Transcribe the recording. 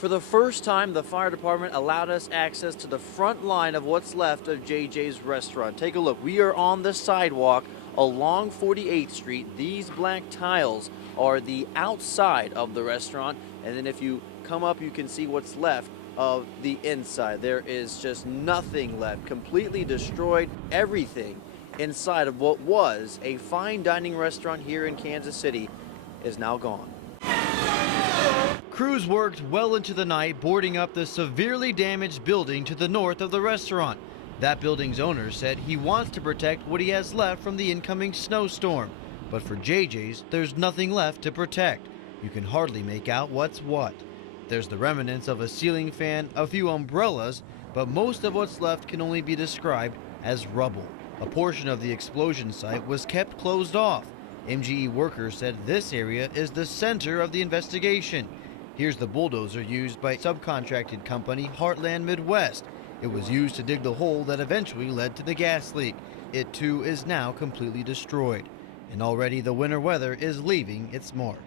For the first time, the fire department allowed us access to the front line of what's left of JJ's restaurant. Take a look. We are on the sidewalk along 48th Street. These black tiles are the outside of the restaurant, and then if you come up, you can see what's left of the inside. There is just nothing left, completely destroyed. Everything inside of what was a fine dining restaurant here in Kansas City is now gone. Crews worked well into the night boarding up the severely damaged building to the north of the restaurant. That building's owner said he wants to protect what he has left from the incoming snowstorm. But for JJ's, there's nothing left to protect. You can hardly make out what's what. There's the remnants of a ceiling fan, a few umbrellas, but most of what's left can only be described as rubble. A portion of the explosion site was kept closed off. MGE workers said this area is the center of the investigation. Here's the bulldozer used by subcontracted company Heartland Midwest. It was used to dig the hole that eventually led to the gas leak. It too is now completely destroyed. And already the winter weather is leaving its mark.